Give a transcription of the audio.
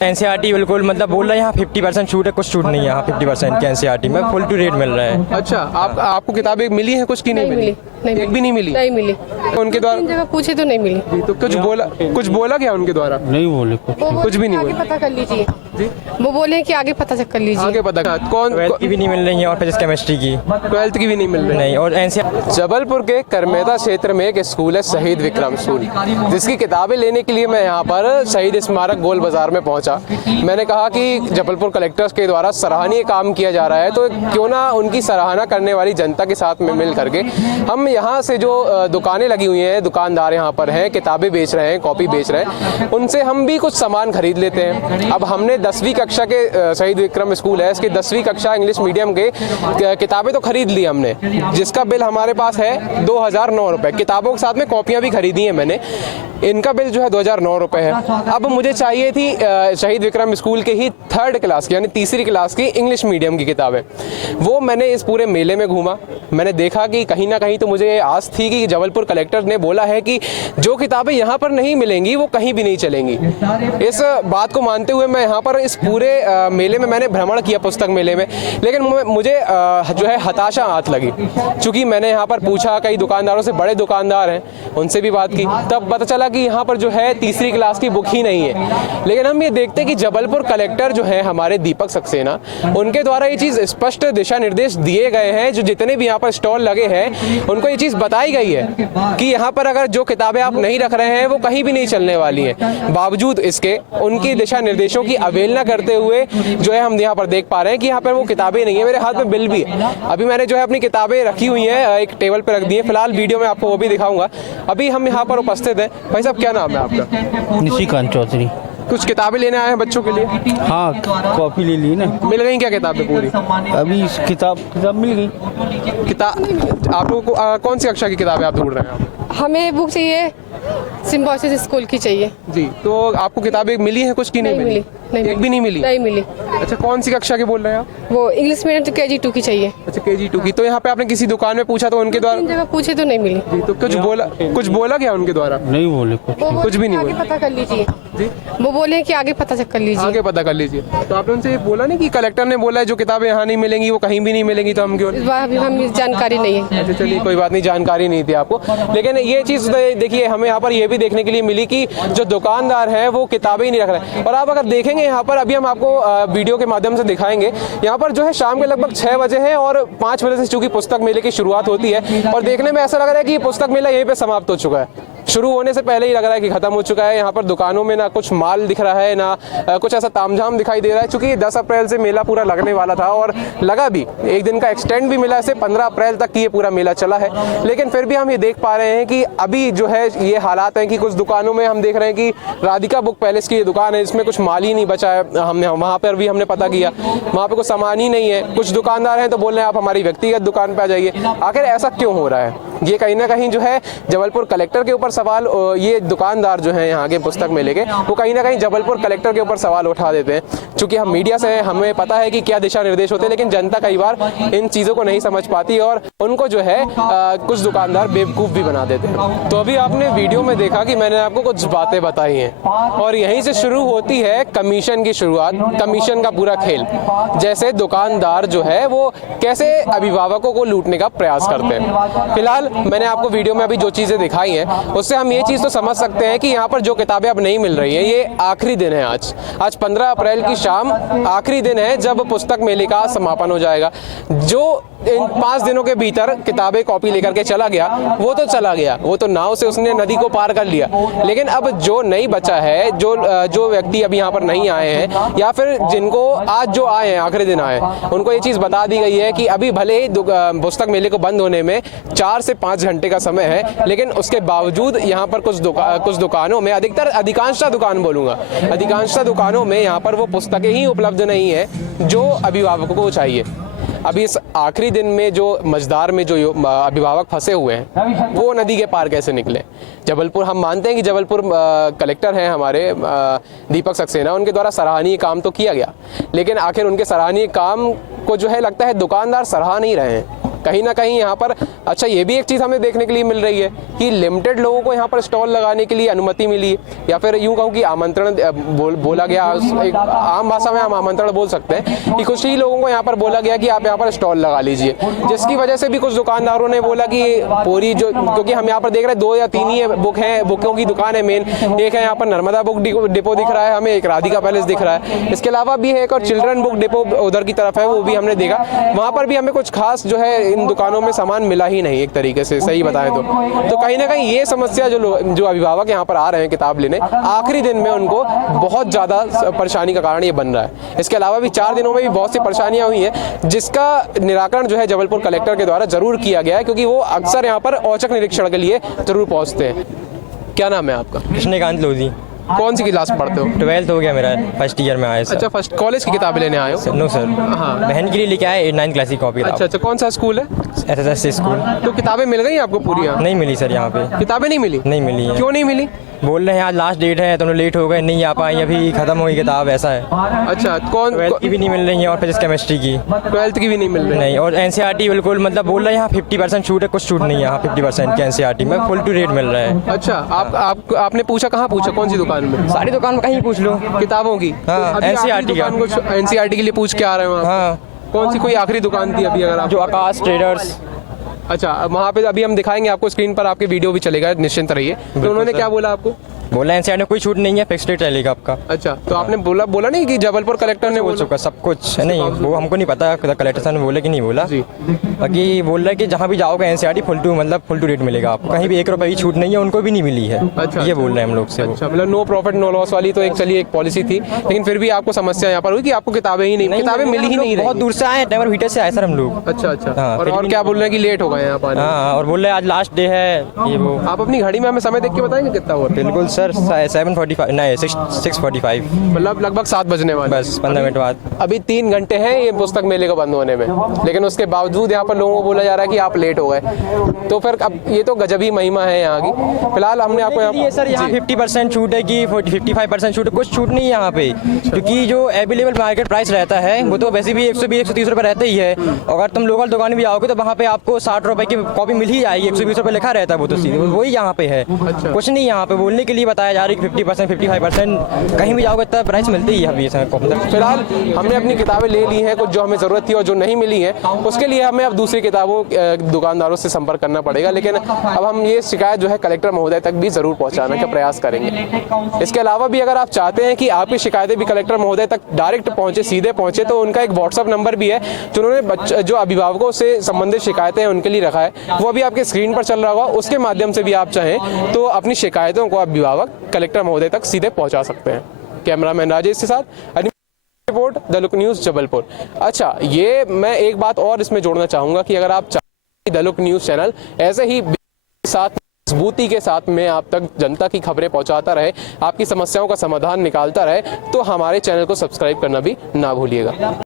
NCERT बिल्कुल मतलब बोल रहे हैं यहाँ 50% छूट है, कुछ छूट नहीं है यहाँ 50% के एनसीईआरटी में फुल टू रेट मिल रहा है। अच्छा, आपको किताबें मिली हैं कुछ की नहीं मिली? एक भी नहीं मिली? नहीं मिली। उनके द्वारा जगह पूछे तो नहीं मिली। तो कुछ बोला क्या उनके द्वारा? नहीं बोले कुछ भी नहीं आगे बोला। पता कर लीजिए जी? वो बोले कि आगे पता कर लीजिए। आगे पता कौन 12th की भी नहीं मिल रही है और फिजिक्स केमिस्ट्री की 12th की भी नहीं मिल रही? नहीं। और एनसीईआरटी जबलपुर के करमेदा क्षेत्र में एक स्कूल है शहीद विक्रम स्कूल, जिसकी किताबें लेने के लिए मैं यहाँ पर शहीद स्मारक गोल बाजार में पहुँचा। मैंने कहा कि जबलपुर कलेक्टर्स के द्वारा सराहनीय काम किया जा रहा है, तो क्यों ना उनकी सराहना करने वाली जनता के साथ में मिल करके हम यहाँ से जो दुकानें लगी हुई हैं, दुकानदार यहाँ पर हैं, किताबें बेच रहे हैं, कॉपी बेच रहे हैं, उनसे हम भी कुछ सामान खरीद लेते हैं। अब हमने 10वीं कक्षा के शहीद विक्रम स्कूल है, इसकी 10वीं कक्षा इंग्लिश मीडियम के किताबें तो खरीद ली हमने, जिसका बिल हमारे पास है 2009 रुपये। किताबों के साथ में कॉपियाँ भी खरीदी हैं मैंने, इनका बिल जो है 2009 रुपये है। अब मुझे चाहिए थी शहीद विक्रम स्कूल के ही 3rd क्लास की यानी तीसरी क्लास की इंग्लिश मीडियम की किताबें। वो मैंने इस पूरे मेले में घूमा, मैंने देखा कि कहीं ना कहीं तो मुझे आस थी कि जबलपुर कलेक्टर ने बोला है कि जो किताबें यहाँ पर नहीं मिलेंगी वो कहीं भी नहीं चलेंगी। इस बात को मानते हुए मैं यहाँ पर इस पूरे मेले में मैंने भ्रमण किया, पुस्तक मेले में, लेकिन मुझे जो है हताशा हाथ लगी। चूँकि मैंने यहाँ पर पूछा, कई दुकानदारों से, बड़े दुकानदार हैं, उनसे भी बात की, तब पता चला कि यहाँ पर जो है तीसरी क्लास की बुक ही नहीं है। लेकिन हम ये देखते कि जबलपुर कलेक्टर जो है हमारे दीपक सक्सेना, उनके द्वारा ये चीज़ स्पष्ट दिशा निर्देश दिए गए हैं। जो जितने भी यहाँ पर स्टॉल लगे हैं उनको ये चीज़ बताई गई है कि यहाँ पर अगर जो किताबें आप नहीं रख रहे हैं वो कहीं भी नहीं चलने वाली हैं। बावजूद इसके उनकी दिशा निर्देशों की अवहेलना करते हुए जो है हम यहाँ पर देख पा रहे हैं कि यहाँ पर वो किताबें नहीं है। मेरे हाथ में बिल भी है, अभी मैंने जो है अपनी किताबें रखी हुई हैं, एक टेबल पर रख दी है। फिलहाल वीडियो में आपको वो भी दिखाऊंगा। अभी हम यहाँ पर उपस्थित हैं। भाई साहब, क्या नाम है आपका? निशिकांत चौधरी। कुछ किताबें लेने आए हैं बच्चों के लिए? हाँ, कॉपी ले ली ना। मिल गई क्या किताबें पूरी? अभी किताब मिल गई। किताब आप लोगों को कौन सी कक्षा की किताबें आप ढूंढ रहे हैं? हमें बुक चाहिए, सिम्बोसिस स्कूल की चाहिए जी। तो आपको किताबें मिली हैं कुछ की नहीं मिली? एक भी नहीं मिली? नहीं मिली। अच्छा, कौन सी कक्षा की बोल रहे हैं आप? वो इंग्लिश मीडियम तो KG 2 की चाहिए। अच्छा, KG 2 की। तो यहाँ पे आपने किसी दुकान में पूछा तो उनके द्वारा? जगह पूछे तो नहीं मिली। जी, तो कुछ बोला क्या उनके द्वारा? नहीं बोले कुछ भी नहीं आगे बोला। पता कर लीजिए। जी? वो बोले कि आगे पता कर लीजिए। आगे पता कर लीजिए। तो आपने उनसे बोला नहीं कि कलेक्टर ने बोला है जो किताबें यहाँ नहीं मिलेंगी वो कहीं भी नहीं मिलेंगी, तो हम क्यों? इस बार अभी हमें जानकारी नहीं है। अच्छा, चलिए कोई बात नहीं, जानकारी नहीं थी आपको। लेकिन ये चीज़ देखिए, हमें यहाँ पर ये भी देखने के लिए मिली कि जो दुकानदार हैं वो किताबें ही नहीं रख रहे हैं। और आप अगर देखेंगे यहाँ पर, अभी हम आपको वीडियो के माध्यम से दिखाएंगे, यहाँ पर जो है शाम के लगभग 6 बजे है और 5 बजे से चूंकि पुस्तक मेले की शुरुआत होती है और देखने में ऐसा लग रहा है कि ये पुस्तक मेला यहीं पे समाप्त हो चुका है। शुरू होने से पहले ही लग रहा है कि खत्म हो चुका है। यहाँ पर दुकानों में ना कुछ माल दिख रहा है, ना कुछ ऐसा तामझाम दिखाई दे रहा है। चूंकि 10 अप्रैल से मेला पूरा लगने वाला था और लगा भी, एक दिन का एक्सटेंड भी मिला, इसे 15 अप्रैल तक की ये पूरा मेला चला है। लेकिन फिर भी हम ये देख पा रहे हैं कि अभी जो है ये हालात हैं कि कुछ दुकानों में हम देख रहे हैं कि राधिका बुक पैलेस की ये दुकान है, इसमें कुछ माल ही नहीं बचा है। हमने वहाँ पर भी हमने पता किया, वहाँ पे कुछ सामान ही नहीं है। कुछ दुकानदार हैं तो बोल रहे हैं आप हमारी व्यक्तिगत दुकान पे आ जाइए। आखिर ऐसा क्यों हो रहा है? ये कहीं ना कहीं जो है जबलपुर कलेक्टर के ऊपर सवाल, ये दुकानदार जो हैं यहाँ के पुस्तक मेले के, वो कहीं ना कहीं जबलपुर कलेक्टर के ऊपर सवाल उठा देते हैं। चूंकि हम मीडिया से हैं, हमें पता है कि क्या दिशा निर्देश होते हैं, लेकिन जनता कई बार इन चीज़ों को नहीं समझ पाती और उनको जो है कुछ दुकानदार बेवकूफ़ भी बना देते हैं। तो अभी आपने वीडियो में देखा कि मैंने आपको कुछ बातें बताई हैं और यहीं से शुरू होती है कमीशन की शुरुआत, कमीशन का पूरा खेल। जैसे दुकानदार जो है वो कैसे अभिभावकों को लूटने का प्रयास करते हैं। फिलहाल मैंने आपको वीडियो में अभी जो चीज़ें दिखाई हैं उससे हम ये चीज़ तो समझ सकते हैं कि यहाँ पर जो किताबें अब नहीं मिल रही हैं, ये आखिरी दिन है। आज 15 अप्रैल की शाम आखिरी दिन है जब पुस्तक मेले का समापन हो जाएगा। जो इन 5 दिनों के भीतर किताबें कॉपी लेकर के चला गया वो तो चला गया, वो तो नाव से उसने नदी को पार कर लिया। लेकिन अब जो नहीं बचा है, जो व्यक्ति अभी यहाँ पर नहीं आए हैं या फिर जिनको आज जो आए हैं आखिरी दिन आए, उनको ये चीज़ बता दी गई है कि अभी भले ही पुस्तक मेले को बंद होने में 4 से 5 घंटे का समय है, लेकिन उसके बावजूद यहाँ पर कुछ दुकानों में, अधिकांशतः दुकान बोलूँगा, अधिकांशतः दुकानों में यहाँ पर वो पुस्तकें ही उपलब्ध नहीं है जो अभिभावकों को चाहिए। अभी इस आखिरी दिन में जो मझदार में जो अभिभावक फंसे हुए हैं वो नदी के पार कैसे निकले? जबलपुर, हम मानते हैं कि जबलपुर कलेक्टर हैं हमारे दीपक सक्सेना, उनके द्वारा सराहनीय काम तो किया गया, लेकिन आखिर उनके सराहनीय काम को जो है लगता है दुकानदार सराहा नहीं रहे हैं। कहीं ना कहीं यहाँ पर अच्छा ये भी एक चीज़ हमें देखने के लिए मिल रही है कि लिमिटेड लोगों को यहाँ पर स्टॉल लगाने के लिए अनुमति मिली, या फिर यूँ कहूँ कि आमंत्रण बोला गया, एक आम भाषा में हम आमंत्रण बोल सकते हैं कि कुछ ही लोगों को यहाँ पर बोला गया कि आप यहाँ पर स्टॉल लगा लीजिए, जिसकी वजह से भी कुछ दुकानदारों ने बोला कि पूरी जो, क्योंकि हम यहाँ पर देख रहे हैं 2 या 3 ही बुक हैं, बुकों की दुकान है मेन, एक है यहाँ पर नर्मदा बुक डिपो दिख रहा है हमें, एक राधिका पैलेस दिख रहा है, इसके अलावा भी है एक और चिल्ड्रन बुक डिपो उधर की तरफ है, वो भी हमने देखा, वहाँ पर भी हमें कुछ खास जो है इन दुकानों में सामान मिला ही नहीं एक तरीके से, सही बताएं तो कहीं ना कहीं ये समस्या जो अभिभावक यहाँ पर आ रहे हैं किताब लेने, आखिरी दिन में उनको बहुत ज़्यादा परेशानी का कारण ये बन रहा है। इसके अलावा भी 4 दिनों में भी बहुत सी परेशानियां हुई हैं, जिसका निराकरण जो है जबलपुर कलेक्टर के द्वारा जरूर किया गया है, क्योंकि वो अक्सर यहाँ पर औचक निरीक्षण के लिए जरूर पहुँचते हैं। क्या नाम है आपका? कृष्णकांत लोधी। कौन सी क्लास पढ़ते हो? 12th हो गया मेरा, फर्स्ट ईयर में आया सर। अच्छा, फर्स्ट कॉलेज की किताबें लेने आए हो? नो सर, हाँ। बहन के लिए लेके आए 8-9 क्लास की कॉपी। अच्छा, कौन सा स्कूल है? SSS school. तो किताबें मिल गई आपको पूरी? नहीं मिली सर, यहाँ पे किताबें नहीं मिली? नहीं मिली है। क्यों नहीं मिली? बोल रहे हैं आज लास्ट डेट है, तुम लेट हो गए, नहीं आ पाए, अभी खत्म हो गई किताब, ऐसा है। अच्छा, कौन 12th की भी नहीं मिल रही है और फिजिक्स केमिस्ट्री की 12th की भी नहीं मिल रही? नहीं, और NCERT बिल्कुल मतलब बोल रहे हैं यहाँ 50% छूट है, कुछ छूट नहीं है यहाँ 50% के NCERT में, फुल टू रेट मिल रहा है। अच्छा, आपने पूछा, कहाँ पूछा, कौन सी दुकान में? सारी दुकान में कहीं पूछ लो किताबों की। हाँ, अभी आखिरी NCERT दुकान को NCERT के लिए पूछ के आ रहे हो आप? हाँ। कौन सी कोई आखिरी दुकान थी अभी अगर आप? जो आकाश ट्रेडर्स। अच्छा, वहाँ पे अभी हम दिखाएंगे आपको, स्क्रीन पर आपके वीडियो भी चलेगा, निश्चिंत रहिए। तो उन्होंने क्या बोला आपको? बोला NCERT में कोई छूट नहीं है, फिक्स रेट रहेगा आपका। अच्छा, तो आपने बोला नहीं कि जबलपुर कलेक्टर ने बोल चुका सब कुछ नहीं, वो हमको नहीं पता कलेक्टर साहब ने बोला कि नहीं बोला जी। बाकी बोल रहा है कि जहाँ भी जाओगे NCERT फुल टू रेट मिलेगा आपको, कहीं भी 1 रुपये की छूट नहीं है, उनको भी नहीं मिली है। अच्छा, ये बोल रहे हैं हम लोग से। अच्छा, मतलब नो प्रॉफिट नो लॉस वाली तो एक चलिए एक पॉलिसी थी, लेकिन फिर भी आपको समस्या यहाँ पर हुई कि आपको किताबें ही नहीं किताबें मिली ही नहीं। बहुत दूर से आए, ड्राइवर हीटर से आए सर हम लोग। अच्छा, हाँ, और क्या बोल रहे हैं कि लेट हो गए यहाँ पर? हाँ, और बोल रहे हैं आज लास्ट डे है ये वो। आप अपनी घड़ी में हमें समय देख के बताएंगे कितना हुआ? बिल्कुल सर, 7:45 नहीं 6:45, मतलब लगभग 7 बजने वाले, बस 15 मिनट बाद। अभी 3 घंटे हैं ये पुस्तक मेले को बंद होने में, लेकिन उसके बावजूद यहाँ पर लोगों को बोला जा रहा है कि आप लेट हो गए। तो फिर अब ये तो गजब ही महिमा है यहाँ की। फिलहाल हमने आपको यहाँ सर यहाँ 50% छूट है कि 55% छूट है, कुछ छूट नहीं है यहाँ पे, क्योंकि जो अवेलेबल मार्केट प्राइस रहता है वो तो वैसे भी 120-130 रुपये रहता ही है। अगर तुम लोकल दुकान भी आओगे तो वहाँ पे आपको 60 रुपये की कॉपी मिल ही जाएगी, 120 रुपये लिखा रहता है वो तो सीधे वही यहाँ पे है। कुछ नहीं यहाँ पे बोलने के लिए बताया जा रहा है कि 50% 55%, कहीं भी जाओगे तब प्राइस मिलती ही है अभी समय। फिलहाल हमने अपनी किताबें ले ली हैं, कुछ जो हमें ज़रूरत थी और जो नहीं मिली है उसके लिए हमें अब दूसरी किताबों दुकानदारों से संपर्क करना पड़ेगा, लेकिन अब हम ये शिकायत जो है कलेक्टर महोदय तक भी ज़रूर पहुंचाने का प्रयास करेंगे। इसके अलावा भी अगर आप चाहते हैं कि आपकी शिकायतें भी कलेक्टर महोदय तक डायरेक्ट पहुंचे, सीधे पहुंचे, तो उनका एक व्हाट्सअप नंबर भी है जो उन्होंने जो अभिभावकों से संबंधित शिकायतें हैं उनके लिए रखा है, वो अभी आपके स्क्रीन पर चल रहा होगा। उसके माध्यम से भी आप चाहें तो अपनी शिकायतों को अभिभावक कलेक्टर महोदय तक सीधे पहुंचा सकते हैं। कैमरामैन राजेश के साथ report, the look news Jabalpur. अच्छा, ये मैं एक बात और इसमें जोड़ना चाहूँगा कि अगर आप चाहते द लुक न्यूज़ चैनल ऐसे ही साथ मजबूती के साथ में आप तक जनता की खबरें पहुंचाता रहे, आपकी समस्याओं का समाधान निकालता रहे, तो हमारे चैनल को सब्सक्राइब करना भी ना भूलिएगा।